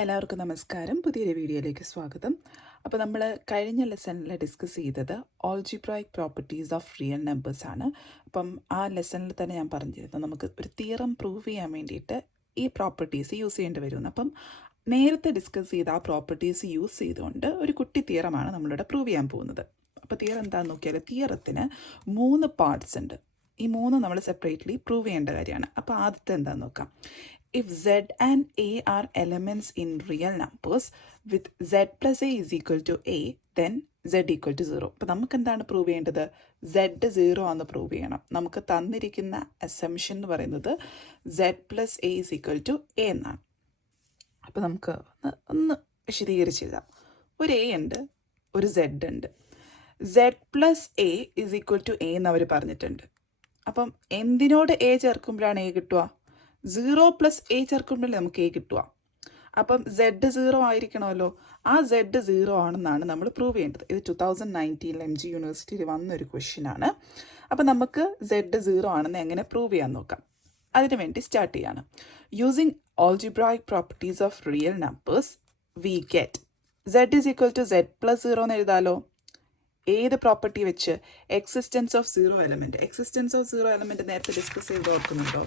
എല്ലാവർക്കും നമസ്കാരം. പുതിയൊരു വീഡിയോയിലേക്ക് സ്വാഗതം. അപ്പോൾ നമ്മൾ കഴിഞ്ഞ ലെസണിൽ ഡിസ്കസ് ചെയ്തത് algebraic properties of real numbers ആണ്. അപ്പം ആ ലെസണിൽ തന്നെ ഞാൻ പറഞ്ഞിരുന്നു നമുക്ക് ഒരു തിയറം പ്രൂവ് ചെയ്യാൻ വേണ്ടിയിട്ട് ഈ പ്രോപ്പർട്ടീസ് യൂസ് ചെയ്യേണ്ടി വരുമെന്ന്. അപ്പം നേരത്തെ ഡിസ്കസ് ചെയ്ത ആ പ്രോപ്പർട്ടീസ് യൂസ് ചെയ്തുകൊണ്ട് ഒരു കുട്ടി തിയറമാണ് നമ്മളിവിടെ പ്രൂവ് ചെയ്യാൻ പോകുന്നത്. അപ്പോൾ തിയറം എന്താണെന്ന് നോക്കിയാൽ തിയറത്തിന് 3 പാർട്സ് ഉണ്ട്. ഈ 3 നമ്മൾ സെപ്പറേറ്റ്ലി പ്രൂവ് ചെയ്യേണ്ട കാര്യമാണ്. അപ്പോൾ ആദ്യത്തെ എന്താണെന്ന് നോക്കാം. If Z and A are elements in real numbers with Z plus A is equal to A, then Z equal to 0. അപ്പോൾ നമുക്ക് എന്താണ് പ്രൂവ് ചെയ്യേണ്ടത്? Z 0 ആണെന്ന് പ്രൂവ് ചെയ്യണം. നമുക്ക് തന്നിരിക്കുന്ന അസംഷൻ എന്ന് പറയുന്നത് Z plus A is equal to A എന്നാണ്. അപ്പോൾ നമുക്ക് ഒന്ന് വിശദീകരിച്ചെഴുതാം. ഒരു A ഉണ്ട്, ഒരു Z ഉണ്ട്. Z plus A is equal to A എന്ന് അവർ പറഞ്ഞിട്ടുണ്ട്. അപ്പം എന്തിനോട് A ചേർക്കുമ്പോഴാണ് A കിട്ടുക? 0 പ്ലസ് A ചേർക്കുമ്പോഴല്ലേ നമുക്ക് A കിട്ടുക. അപ്പം Z 0 ആയിരിക്കണമല്ലോ. ആ Z 0 ആണെന്നാണ് നമ്മൾ പ്രൂവ് ചെയ്യേണ്ടത്. ഇത് 2019 MG യൂണിവേഴ്സിറ്റിയിൽ വന്നൊരു ക്വസ്റ്റ്യൻ ആണ്. അപ്പം നമുക്ക് Z 0 ആണെന്ന് എങ്ങനെ പ്രൂവ് ചെയ്യാൻ നോക്കാം. അതിനു വേണ്ടി സ്റ്റാർട്ട് ചെയ്യാണ്. Using algebraic properties of real numbers we get Z is equal to Z plus 0 എന്ന് എഴുതാലോ. ഏത് പ്രോപ്പർട്ടി വെച്ച്? Existence of 0 element. Existence of 0 element നേരത്തെ ഡിസ്കസ് ചെയ്ത് ഓർക്കുന്നുണ്ടോ?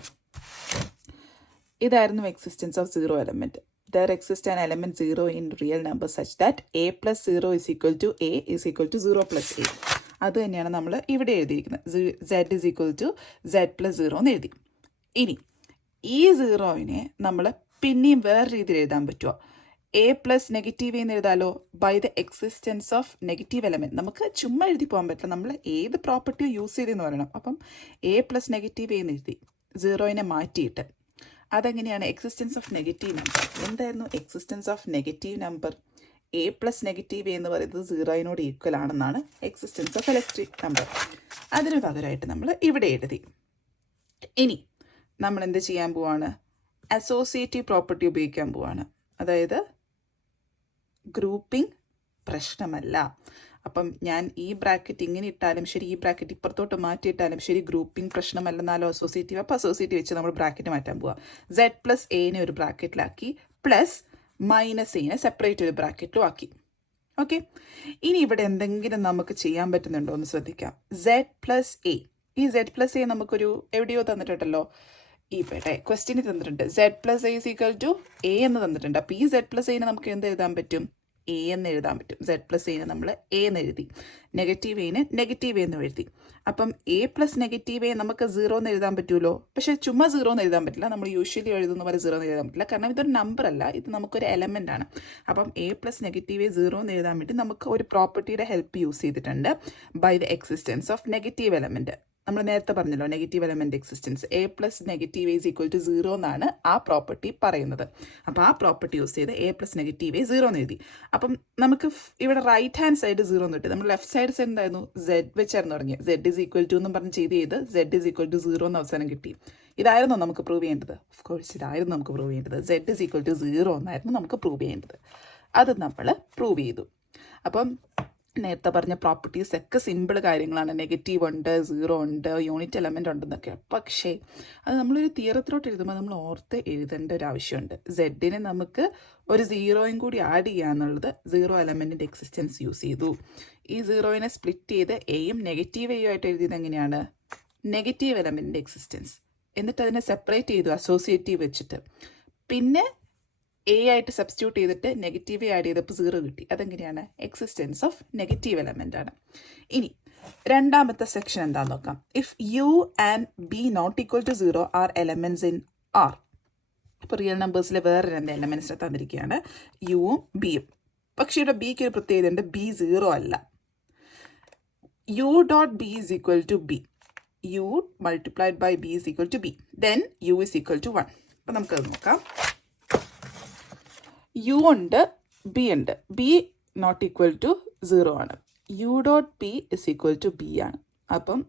ഇതായിരുന്നു existence of 0 element. There exist an element 0 in real number such that A plus 0 is equal to A is equal to 0 plus A. അത് തന്നെയാണ് നമ്മൾ ഇവിടെ എഴുതിയിരിക്കുന്നത്. Z is equal to Z plus 0 എന്ന് എഴുതി. ഇനി ഈ 0നെ നമ്മൾ പിന്നെയും വേറെ രീതിയിൽ എഴുതാൻ പറ്റുമോ? A പ്ലസ് നെഗറ്റീവ് എന്ന് എഴുതാലോ. By the existence of negative element. നമുക്ക് ചുമ്മാ എഴുതി പോകാൻ പറ്റില്ല. നമ്മൾ ഏത് പ്രോപ്പർട്ടിയോ യൂസ് ചെയ്തെന്ന് പറയണം. അപ്പം A പ്ലസ് നെഗറ്റീവ് എന്ന് എഴുതി 0നെ മാറ്റിയിട്ട്. അതെങ്ങനെയാണ്? Existence of negative number. എന്തായിരുന്നു existence of negative number? A plus negative എന്ന് പറയുന്നത് 0നോട് ഈക്വൽ ആണെന്നാണ് എക്സിസ്റ്റൻസ് ഓഫ് ഇലക്ട്രിക് നമ്പർ. അതിന് പകരമായിട്ട് നമ്മൾ ഇവിടെ എഴുതി. ഇനി നമ്മൾ എന്ത് ചെയ്യാൻ പോവാണ്? അസോസിയേറ്റീവ് പ്രോപ്പർട്ടി ഉപയോഗിക്കാൻ പോവാണ്. അതായത് ഗ്രൂപ്പിംഗ് പ്രശ്നമല്ല. അപ്പം ഞാൻ ഈ ബ്രാക്കറ്റ് ഇങ്ങനെ ഇട്ടാലും ശരി, ഈ ബ്രാക്കറ്റ് ഇപ്പുറത്തോട്ട് മാറ്റിയിട്ടാലും ശരി, ഗ്രൂപ്പിംഗ് പ്രശ്നമല്ലെന്നാലോ അസോസിയേറ്റീവ്. അപ്പോൾ അസോസിയേറ്റീവ് വെച്ച് നമ്മൾ ബ്രാക്കറ്റ് മാറ്റാൻ പോവാം. Z പ്ലസ് എനെ ഒരു ബ്രാക്കറ്റിലാക്കി പ്ലസ് മൈനസ് എനെ സെപ്പറേറ്റ് ഒരു ബ്രാക്കറ്റിലും ആക്കി. ഓക്കെ, ഇനി ഇവിടെ എന്തെങ്കിലും നമുക്ക് ചെയ്യാൻ പറ്റുന്നുണ്ടോ എന്ന് ശ്രദ്ധിക്കാം. Z പ്ലസ് എ, ഈ Z പ്ലസ് എ നമുക്കൊരു എവിടെയോ തന്നിട്ടുണ്ടല്ലോ. ഇവിടെ ക്വസ്റ്റ്യന് തന്നിട്ടുണ്ട് Z plus A is equal to A എന്ന് തന്നിട്ടുണ്ട്. അപ്പോൾ ഈ Z പ്ലസ് എനെ നമുക്ക് എന്ത് എഴുതാൻ പറ്റും? A എന്ന് എഴുതാൻ പറ്റും. Z പ്ലസ് എനെ നമ്മൾ A എന്ന് എഴുതി. നെഗറ്റീവ് എന് നെഗറ്റീവ് എന്ന് എഴുതി. അപ്പം A പ്ലസ് നെഗറ്റീവ് എ നമുക്ക് 0 എന്ന് എഴുതാൻ പറ്റുമല്ലോ. പക്ഷേ ചുമ്മാ 0 എന്ന് എഴുതാൻ പറ്റില്ല. നമ്മൾ യൂഷ്വലി എഴുതുന്ന പോലെ 0 എന്ന് എഴുതാൻ പറ്റില്ല. കാരണം ഇതൊരു നമ്പർ അല്ല, ഇത് നമുക്കൊരു എലമെൻ്റ് ആണ്. അപ്പം A പ്ലസ് നെഗറ്റീവ് എ 0 എന്ന് എഴുതാൻ വേണ്ടി നമുക്ക് ഒരു പ്രോപ്പർട്ടിയുടെ ഹെൽപ്പ് യൂസ് ചെയ്തിട്ടുണ്ട്. By the existence of negative element. നമ്മൾ നേരത്തെ പറഞ്ഞല്ലോ negative element existence. A plus negative is equal to 0 എന്നാണ് ആ പ്രോപ്പർട്ടി പറയുന്നത്. അപ്പോൾ ആ പ്രോപ്പർട്ടി യൂസ് ചെയ്ത് A പ്ലസ് നെഗറ്റീവ് എ 0 എന്ന് എഴുതി. അപ്പം നമുക്ക് ഇവിടെ റൈറ്റ് ഹാൻഡ് സൈഡ് 0 എന്ന് കിട്ടി. നമ്മൾ ലെഫ്റ്റ് സൈഡ് എന്തായിരുന്നു? Z വെച്ചായിരുന്നു തുടങ്ങിയത്. Z ഇസ് ഈക്വൽ ടു എന്നും പറഞ്ഞ് ചെയ്ത് Z ഇസ് ഈക്വൽ ടു 0 എന്ന് അവസാനം കിട്ടി. ഇതായിരുന്നു നമുക്ക് പ്രൂവ് ചെയ്യേണ്ടത്. ഓഫ് കോഴ്സ് ഇതായിരുന്നു നമുക്ക് പ്രൂവ് ചെയ്യേണ്ടത്. Z ഇസ് ഈക്വൽ ടു 0 എന്നായിരുന്നു നമുക്ക് പ്രൂവ് ചെയ്യേണ്ടത്. അത് നമ്മൾ പ്രൂവ് ചെയ്തു. അപ്പം നേരത്തെ പറഞ്ഞ പ്രോപ്പർട്ടീസ് ഒക്കെ സിമ്പിൾ കാര്യങ്ങളാണ്. നെഗറ്റീവ് ഉണ്ട്, 0 ഉണ്ട്, യൂണിറ്റ് എലമെൻ്റ് ഉണ്ടെന്നൊക്കെ. പക്ഷേ അത് നമ്മളൊരു തിയറത്തിലോട്ട് എഴുതുമ്പോൾ നമ്മൾ ഓർത്ത് എഴുതേണ്ട ഒരു ആവശ്യമുണ്ട്. Z-നെ നമുക്ക് ഒരു 0യും കൂടി ആഡ് ചെയ്യുക എന്നുള്ളത് 0 എലമെൻറ്റിൻ്റെ എക്സിസ്റ്റൻസ് യൂസ് ചെയ്തു. ഈ 0നെ സ്പ്ലിറ്റ് ചെയ്ത് എയും നെഗറ്റീവ് എയും ആയിട്ട് എഴുതിയത് എങ്ങനെയാണ്? നെഗറ്റീവ് എലമെൻറ്റിൻ്റെ എക്സിസ്റ്റൻസ്. എന്നിട്ട് അതിനെ സെപ്പറേറ്റ് ചെയ്തു അസോസിയേറ്റീവ് വെച്ചിട്ട്. പിന്നെ A ആയിട്ട് സബ്സ്റ്റിറ്റ്യൂട്ട് ചെയ്തിട്ട് നെഗറ്റീവ് ആഡ് ചെയ്തപ്പോൾ 0 കിട്ടി. അതെങ്ങനെയാണ്? എക്സിസ്റ്റൻസ് ഓഫ് നെഗറ്റീവ് എലമെൻ്റ് ആണ്. ഇനി രണ്ടാമത്തെ സെക്ഷൻ എന്താണെന്ന് നോക്കാം. If U and B not equal to 0 are elements in R. ഇപ്പോൾ റിയൽ നമ്പേഴ്സിൽ വേറെ 2 എലമെൻറ്റ്സിനെ തന്നിരിക്കുകയാണ്, യുവും ബിയും. പക്ഷേ ഇവിടെ ബിക്ക് ഒരു പ്രത്യേകത ഉണ്ട്. B 0 അല്ല. U dot B is equal to B. U multiplied by B is equal to B. Then U is equal to 1. അപ്പോൾ നമുക്കത് നോക്കാം. U ഉണ്ട്, B ഉണ്ട്. B നോട്ട് ഈക്വൽ ടു 0 ആണ്. U dot B is equal to B ആണ്. അപ്പം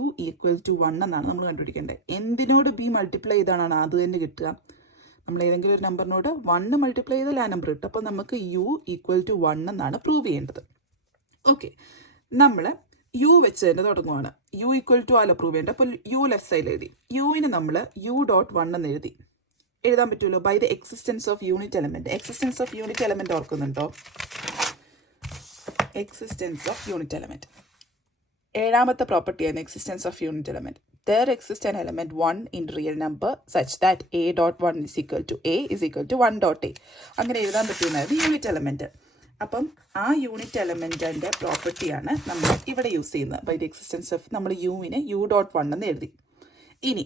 U equal to 1 എന്നാണ് നമ്മൾ കണ്ടുപിടിക്കേണ്ടത്. എന്തിനോട് B മൾട്ടിപ്ലൈ ചെയ്താണോ അത് തന്നെ കിട്ടുക. നമ്മൾ ഏതെങ്കിലും ഒരു നമ്പറിനോട് 1 മൾട്ടിപ്ലൈ ചെയ്താൽ ആ നമ്പർ കിട്ടും. അപ്പോൾ നമുക്ക് U ഈക്വൽ ടു 1 എന്നാണ് പ്രൂവ് ചെയ്യേണ്ടത്. ഓക്കെ, നമ്മൾ U വെച്ച് തന്നെ തുടങ്ങുവാണ്. U ഈക്വൽ ടു അല്ല പ്രൂവ് ചെയ്യേണ്ടത്. അപ്പോൾ U ലെഫ്റ്റ് സൈഡിൽ എഴുതി. യുവിന് നമ്മൾ U ഡോട്ട് 1 എന്ന് എഴുതി. എഴുതാൻ പറ്റുമല്ലോ by the existence of unit element. Existence of unit element ഓർക്കുന്നുണ്ടോ? എക്സിസ്റ്റൻസ് ഓഫ് യൂണിറ്റ് എലമെന്റ് ഏഴാമത്തെ പ്രോപ്പർട്ടിയാണ് existence of unit element. There exists an element 1 in real number such that a dot 1 is equal to a is equal to 1 dot a. അങ്ങനെ എഴുതാൻ പറ്റുന്നത് unit element. അപ്പം ആ unit എലമെന്റിന്റെ പ്രോപ്പർട്ടിയാണ് നമ്മൾ ഇവിടെ യൂസ് ചെയ്യുന്നത് ബൈ ദി എക്സിസ്റ്റൻസ് ഓഫ്. നമ്മൾ യുവിനെ യു ഡോട്ട് 1 എന്ന് എഴുതി. ഇനി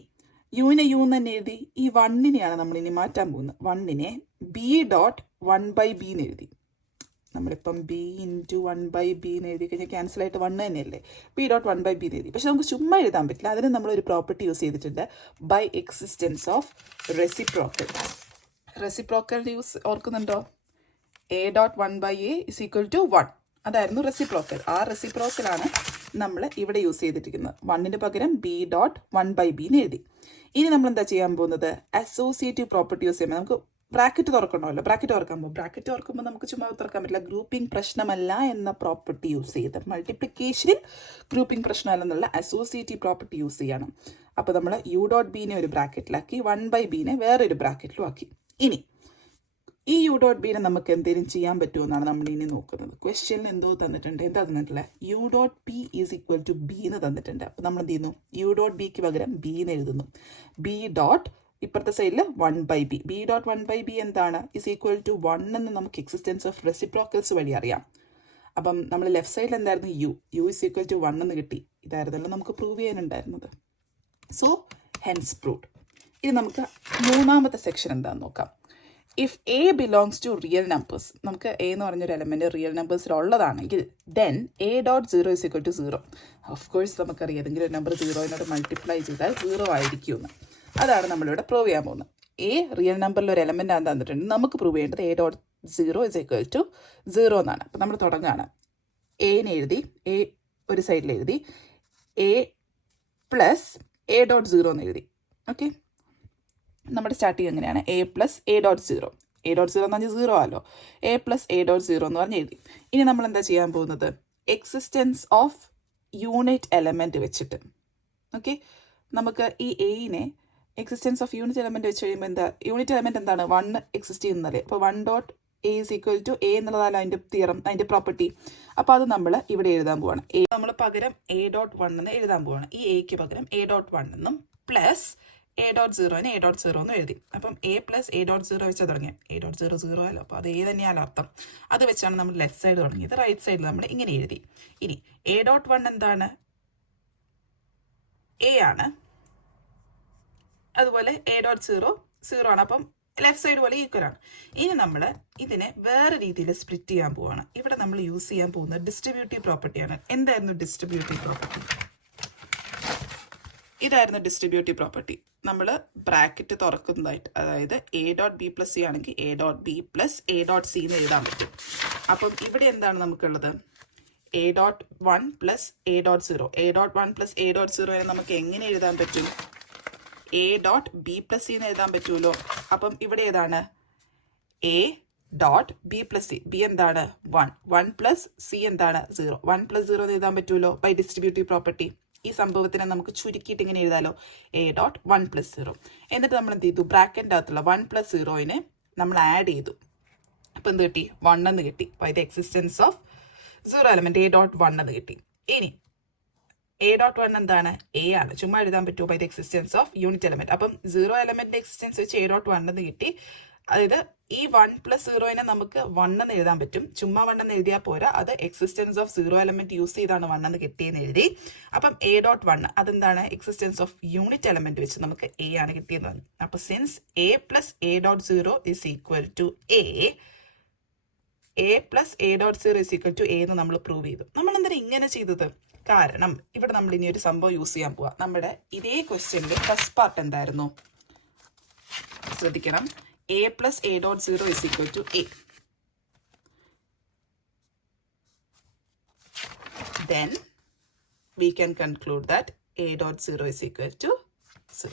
യുവിനെ യു എന്ന് തന്നെ എഴുതി. ഈ 1നെയാണ് നമ്മൾ ഇനി മാറ്റാൻ പോകുന്നത്. 1നെ ബി ഡോട്ട് 1 ബൈ ബി എന്ന് എഴുതി. നമ്മളിപ്പം ബി ഇൻറ്റു 1 ബൈ ബി എന്ന് എഴുതി കഴിഞ്ഞാൽ ക്യാൻസലായിട്ട് 1 തന്നെയല്ലേ. ബി ഡോട്ട് 1 ബൈ ബി എന്ന് എഴുതി. പക്ഷെ നമുക്ക് ചുമ്മാ എഴുതാൻ പറ്റില്ല. അതിന് നമ്മളൊരു പ്രോപ്പർട്ടി യൂസ് ചെയ്തിട്ടുണ്ട് by existence of reciprocal. Reciprocal use ഓർക്കുന്നുണ്ടോ? A dot 1 by A is equal to 1. അതായിരുന്നു റെസിപ്രോക്കൽ. ആ റെസിപ്രോക്കലാണ് നമ്മൾ ഇവിടെ യൂസ് ചെയ്തിരിക്കുന്നത്. 1ന് പകരം ബി ഡോട്ട് 1 ബൈ ബി എന്ന് എഴുതി. ഇനി നമ്മൾ എന്താ ചെയ്യാൻ പോകുന്നത്? അസോസിയേറ്റീവ് പ്രോപ്പർട്ടി യൂസ് ചെയ്യുമ്പോൾ നമുക്ക് ബ്രാക്കറ്റ് തുറക്കണമല്ലോ. ബ്രാക്കറ്റ് തുറക്കുമ്പോൾ നമുക്ക് ചുമ്മാ തുറക്കാൻ പറ്റില്ല. ഗ്രൂപ്പിംഗ് പ്രശ്നമല്ല എന്ന പ്രോപ്പർട്ടി യൂസ് ചെയ്ത് മൾട്ടിപ്ലിക്കേഷനിൽ ഗ്രൂപ്പിംഗ് പ്രശ്നമല്ലെന്നുള്ള അസോസിയേറ്റീവ് പ്രോപ്പർട്ടി യൂസ് ചെയ്യണം. അപ്പോൾ നമ്മൾ യു ഡോട്ട് ബീനെ ഒരു ബ്രാക്കറ്റിലാക്കി 1 ബൈ ബീനെ വേറൊരു ബ്രാക്കറ്റിലും ആക്കി. ഇനി ഈ യു ഡോട്ട് ബീനെ നമുക്ക് എന്തെങ്കിലും ചെയ്യാൻ പറ്റുമെന്നാണ് നമ്മൾ ഇനി നോക്കുന്നത്. ക്വസ്റ്റ്യനിൽ എന്തോ തന്നിട്ടുണ്ട്. എന്താ തന്നിട്ടില്ല? U dot P is equal to B എന്ന് തന്നിട്ടുണ്ട്. അപ്പോൾ നമ്മൾ എന്ത് ചെയ്യുന്നു? യു ഡോട്ട് ബിക്ക് പകരം ബി എന്ന് എഴുതുന്നു. ബി ഡോട്ട് ഇപ്പുറത്തെ സൈഡിൽ 1 by B. B dot 1 by B എന്താണ്? ഇസ് ഈക്വൽ ടു 1 എന്ന് നമുക്ക് എക്സിസ്റ്റൻസ് ഓഫ് റെസിപ്രോക്കൽസ് വഴി അറിയാം. അപ്പം നമ്മൾ ലെഫ്റ്റ് സൈഡിൽ എന്തായിരുന്നു? യു ഇസ് ഈക്വൽ ടു 1 എന്ന് കിട്ടി. ഇതായിരുന്നല്ലോ നമുക്ക് പ്രൂവ് ചെയ്യാനുണ്ടായിരുന്നത്. So hence proved. ഇനി നമുക്ക് മൂന്നാമത്തെ സെക്ഷൻ എന്താണെന്ന് നോക്കാം. If A belongs to real numbers, നമുക്ക് എ എന്ന് പറഞ്ഞൊരു എലമെൻറ്റ് റിയൽ നമ്പേഴ്സിലുള്ളതാണെങ്കിൽ then A dot 0 is equal to 0. Of course നമുക്കറിയാം ഏതെങ്കിലും ഒരു നമ്പർ 0 മൾട്ടിപ്ലൈ ചെയ്താൽ 0 ആയിരിക്കുമെന്ന്. അതാണ് നമ്മളിവിടെ പ്രൂവ് ചെയ്യാൻ പോകുന്നത്. എ റിയൽ നമ്പറിൽ ഒരു എലമെൻ്റ് ആണെന്ന് തന്നിട്ടുണ്ട്. നമുക്ക് പ്രൂവ് ചെയ്യേണ്ടത് A dot 0 is equal to 0 എന്നാണ്. അപ്പോൾ നമ്മൾ തുടങ്ങുകയാണ്. എനെ എഴുതി, എ ഒരു സൈഡിൽ എഴുതി, എ പ്ലസ് എ ഡോട്ട് 0 എന്ന് എഴുതി. ഓക്കെ, നമ്മുടെ സ്റ്റാർട്ടിങ് എങ്ങനെയാണ്? A plus A dot 0. A dot 0 എന്ന് പറഞ്ഞാൽ 0 ആണല്ലോ. എ പ്ലസ് എ ഡോട്ട് 0 എന്ന് പറഞ്ഞ് എഴുതി. ഇനി നമ്മൾ എന്താ ചെയ്യാൻ പോകുന്നത്? എക്സിസ്റ്റൻസ് ഓഫ് യൂണിറ്റ് എലമെൻറ്റ് വെച്ചിട്ട്, ഓക്കെ, നമുക്ക് ഈ എയിനെ എക്സിസ്റ്റൻസ് ഓഫ് യൂണിറ്റ് എലമെൻറ്റ് വെച്ച് കഴിയുമ്പോൾ എന്താ? യൂണിറ്റ് എലമെൻറ്റ് എന്താണ്? 1 എക്സിസ്റ്റ് ചെയ്യുന്നതല്ലേ. അപ്പോൾ 1 dot A is equal to A എന്നുള്ളതാണ് അതിൻ്റെ തിയറം, അതിൻ്റെ പ്രോപ്പർട്ടി. അപ്പോൾ അത് നമ്മൾ ഇവിടെ എഴുതാൻ പോവാണ്. എ നമ്മൾ പകരം എ ഡോട്ട് 1 എന്ന് എഴുതാൻ പോവാണ്. ഈ എക്ക് പകരം എ ഡോട്ട് 1 എന്നും പ്ലസ് എ ഡോട്ട് 0ന് എ ഡോട്ട് 0 എന്ന് എഴുതി. അപ്പം എ പ്ലസ് എ ഡോട്ട് 0 വെച്ചാൽ തുടങ്ങിയ എ ഡോട്ട് 0 0 ആയല്ലോ. അപ്പോൾ അത് എ തന്നെയാണ് അർത്ഥം. അത് വെച്ചാണ് നമ്മൾ ലെഫ്റ്റ് സൈഡ് തുടങ്ങിയത്. റൈറ്റ് സൈഡിൽ നമ്മൾ ഇങ്ങനെ എഴുതി. ഇനി എ ഡോട്ട് 1 എന്താണ്? എ ആണ്. അതുപോലെ എ ഡോട്ട് 0 0 ആണ്. അപ്പം ലെഫ്റ്റ് സൈഡ് പോലെ ഈക്വൽ ആണ്. ഇനി നമ്മൾ ഇതിനെ വേറെ രീതിയിൽ സ്പ്ലിറ്റ് ചെയ്യാൻ പോവാണ്. ഇവിടെ നമ്മൾ യൂസ് ചെയ്യാൻ പോകുന്നത് ഡിസ്ട്രിബ്യൂട്ടീവ് പ്രോപ്പർട്ടിയാണ്. എന്തായിരുന്നു ഡിസ്ട്രിബ്യൂട്ടീവ് പ്രോപ്പർട്ടി? ഇതായിരുന്നു ഡിസ്ട്രിബ്യൂട്ടീവ് പ്രോപ്പർട്ടി. നമ്മൾ ബ്രാക്കറ്റ് തുറക്കുന്നതായിട്ട്, അതായത് A dot B plus C ആണെങ്കിൽ A dot B plus A dot C എന്ന് എഴുതാൻ പറ്റും. അപ്പം ഇവിടെ എന്താണ് നമുക്കുള്ളത്? A dot 1 plus A dot 0. A dot 1 plus A dot 0 നമുക്ക് എങ്ങനെ എഴുതാൻ പറ്റും? A dot B plus C എന്ന് എഴുതാൻ പറ്റുമല്ലോ. അപ്പം ഇവിടെ ഏതാണ്? A dot B plus C. B എന്താണ്? 1 പ്ലസ് സി എന്താണ്? 0. 1 പ്ലസ് 0 എന്ന് എഴുതാൻ പറ്റുമല്ലോ ബൈ ഡിസ്ട്രിബ്യൂട്ടീവ് പ്രോപ്പർട്ടി. ഈ സംഭവത്തിനെ നമുക്ക് ചുരുക്കിയിട്ട് ഇങ്ങനെ എഴുതാലോ, എ ഡോട്ട് 1 പ്ലസ് 0. എന്നിട്ട് നമ്മൾ എന്ത് ചെയ്തു? ബ്രാക്കറ്റിൻ്റെ അകത്തുള്ള 1 പ്ലസ് 0നെ നമ്മൾ ആഡ് ചെയ്തു. അപ്പോൾ എന്ത് കിട്ടി? 1 എന്ന് കിട്ടി. By the existence of 0 element A dot 1 എന്ന് കിട്ടി. ഇനി എ ഡോട്ട് 1 എന്താണ്? എ ആണ്. ചുമ്മാ എഴുതാൻ പറ്റുമോ? By the existence of unit element. അപ്പം 0 എലമെൻറ്റിൻ്റെ എക്സിസ്റ്റൻസ് വെച്ച് എ ഡോട്ട് 1 എന്ന് കിട്ടി. അതായത് ഈ 1 പ്ലസ് 0നെ നമുക്ക് 1 എന്ന് എഴുതാൻ പറ്റും. ചുമ്മാ 1 എന്ന് എഴുതിയാൽ പോരാ, അത് എക്സിസ്റ്റൻസ് ഓഫ് 0 എലമെൻറ്റ് യൂസ് ചെയ്താണ് 1 എന്ന് കിട്ടിയെന്ന് എഴുതി. അപ്പം എ ഡോട്ട് 1 അതെന്താണ്? എക്സിസ്റ്റൻസ് ഓഫ് യൂണിറ്റ് എലമെൻറ്റ് വെച്ച് നമുക്ക് എ ആണ് കിട്ടിയതാണ്. അപ്പോൾ since A plus A dot 0 is equal to A plus A dot 0 is equal to A എന്ന് നമ്മൾ പ്രൂവ് ചെയ്തു. നമ്മൾ എന്തിനാണ് ഇങ്ങനെ ചെയ്തത്? കാരണം ഇവിടെ നമ്മൾ ഇനി ഒരു സംഭവം യൂസ് ചെയ്യാൻ പോവാം. നമ്മുടെ ഇതേ ക്വസ്റ്റ്യനിൽ ഫസ്റ്റ് പാർട്ട് എന്തായിരുന്നു? ശ്രദ്ധിക്കണം. a plus a dot 0 is equal to a. Then we can conclude that a dot 0 is equal to 0.